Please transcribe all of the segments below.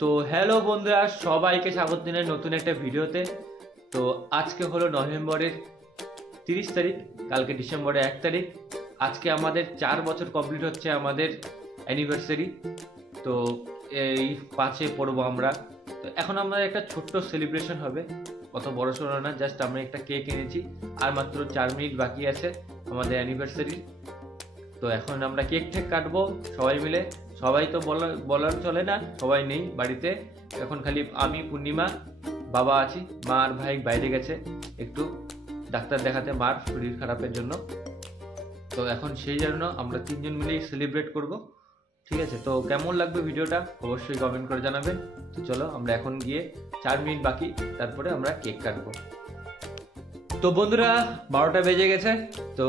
তো হ্যালো বন্ধুরা, সবাইকে স্বাগত জানাই নতুন একটা ভিডিওতে। তো আজকে হলো নভেম্বরের 30 তারিখ, কালকে ডিসেম্বরের 1 তারিখ। আজকে আমাদের 4 বছর কমপ্লিট হচ্ছে আমাদের অ্যানিভার্সারি। তো এই 5-এ পড়বো আমরা। তো এখন আমাদের একটা ছোট্ট সেলিব্রেশন হবে, অত বড় সড়ো না, জাস্ট আমরা একটা কেক এনেছি। আর মাত্র 4 মিনিট বাকি আছে আমাদের অ্যানিভার্সারি। তো এখন আমরা কেক ঠেক কাটবো সবাই মিলে। সবাই তো বলার চলে না, সবাই নেই বাড়িতে। এখন খালি আমি, পূর্ণিমা, বাবা আছি। মা আর ভাই বাইরে গেছে একটু ডাক্তার দেখাতে মার শরীর খারাপের জন্য। তো এখন সেই জন্য আমরা 3জন মিলেই সেলিব্রেট করব। ঠিক আছে, তো কেমন লাগবে ভিডিওটা অবশ্যই কমেন্ট করে জানাবেন। তো চলো আমরা এখন গিয়ে 4 মিনিট বাকি, তারপরে আমরা কেক কাটবো। তো বন্ধুরা 12টা বেজে গেছে। তো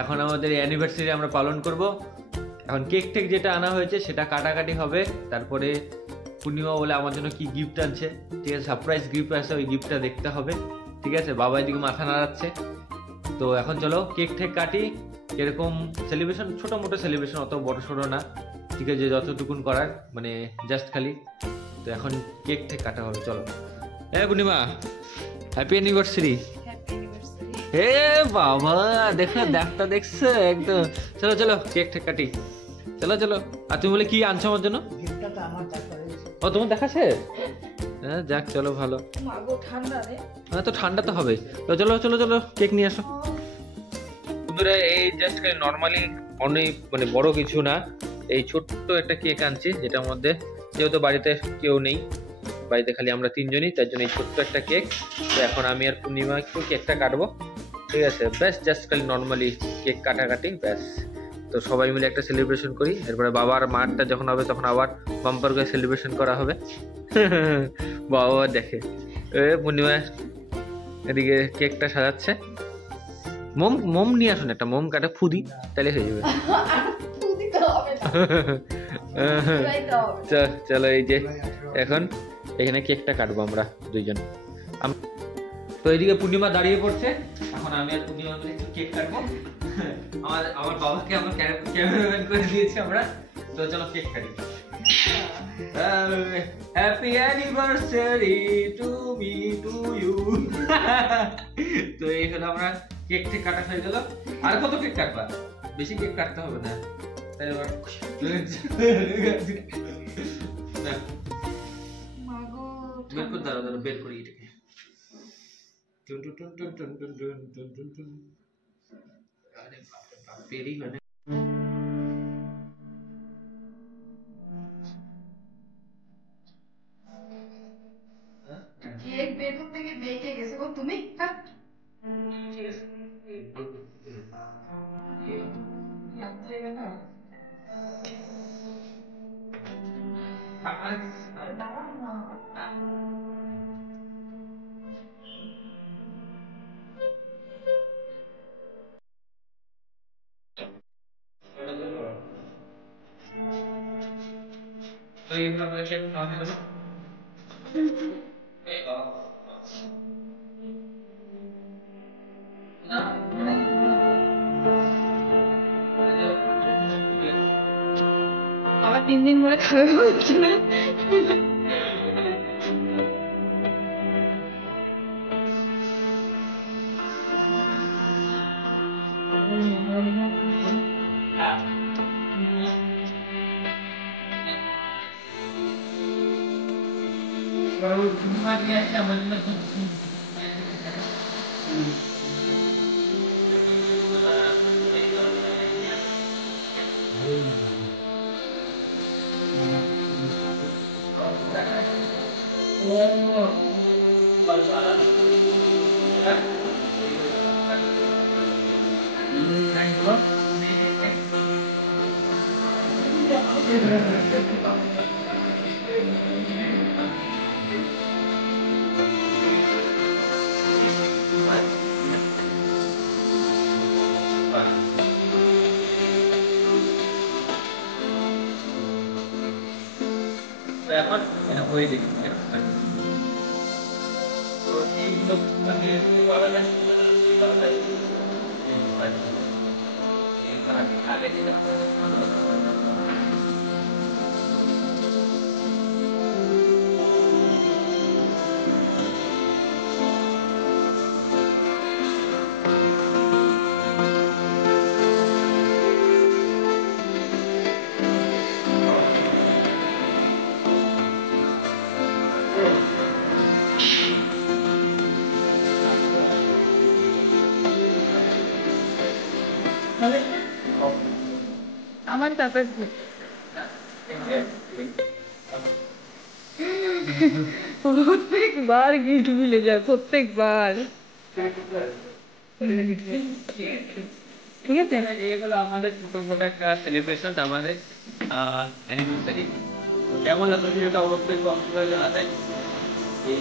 এখন আমাদের অ্যানিভার্সারি আমরা পালন করব। এখন কেক টেক যেটা আনা হয়েছে সেটা কাটাকাটি হবে। তারপরে পূর্ণিমা বলে আমার জন্য কি গিফট আনছে, ঠিক আছে, সারপ্রাইজ গিফট আছে, ওই গিফটটা দেখতে হবে। ঠিক আছে, বাবা এদিকে মাথা নাড়াচ্ছে। তো এখন চলো কেক টেক কাটি। এরকম সেলিব্রেশন, ছোটো মোটো সেলিব্রেশন, অত বড় সড়ো না, ঠিক আছে, যতটুকুন করার, মানে জাস্ট খালি। তো এখন কেক টেক কাটা হবে, চলো। হ্যাঁ পূর্ণিমা, হ্যাপি অ্যানিভার্সারি। হে বাবা, দেখো ডাক্তার দেখছো একদম। চলো চলো কেক ঠেক কাটি, চলো চলো। আর তুমি বলে কি আনছো আমার জন্য? ও তোমার দেখাছে? হ্যাঁ যাক, চলো ভালো। হ্যাঁ তো ঠান্ডা তো হবে। তো চলো চলো চলো কেক নিয়ে আসো। বন্ধুরা এই জাস্ট নর্মালি অনেক মানে বড় কিছু না, এই ছোট্ট একটা কেক আনছি, যেটার মধ্যে যেহেতু বাড়িতে কেউ নেই, বাড়িতে খালি আমরা 3জনই, তার জন্য এই ছোট্ট একটা কেক। তো এখন আমি আর পূর্ণিমা একটু কেকটা কাটবো। ঠিক আছে, ব্যাস জাস্ট খালি নর্মালি কেক কাটাকাটি, ব্যাস। তো সবাই মিলে একটা সেলিব্রেশন করি। এরপরে বাবার মারটা যখন হবে তখন আবার বাম্পার করে সেলিব্রেশন করা হবে। বাবা দেখে পূর্ণিমা এদিকে কেকটা সাজাচ্ছে। মোম মোম নিয়ে আসুন, একটা মোম কাটা ফুদি, তাহলে হয়ে যাবে। চলো এই যে এখন এখানে কেকটা কাটবো আমরা 2জন। তো এইদিকে পূর্ণিমা দাঁড়িয়ে পড়ছে, এখন আমি আর পূর্ণিমা মিলে একটু কেক কাটবো। আমার বাবাকে আমার ক্যামেরাম্যান করে দিয়েছি আমরা। তো চলো কেক কাটি। Happy anniversary to me to you. তো এই হলো আমরা কেক ঠেক কাটা হয়ে গেল। আর কত কেক কাটবা? বেশি কেক কাটতে হবে না। তাই এবার বের করে দাঁড়াও দাঁড়াও, বের করি এটাকে। আরে বাপ রে বাপ, বেরি মানে কেক বেডরুম থেকে বেঁকে গেছে গো তুমি। ঠিক আছে তো এইভাবে কেক খাওয়া হলো। আবার 3 দিন পরে খাবে বলছে না। এখন হয়ে দেখি তো এইগুলো মানে আমার তারপর প্রত্যেকবার গিট মিলে যায় প্রত্যেকবার। ঠিক আছে, এগুলো আমাদের ছোটখাটো একটা সেলিব্রেশন আমাদের অ্যানিভার্সারি। কেমন লাগলো ভিডিওটা অবশ্যই কমেন্ট করে জানাতে। এই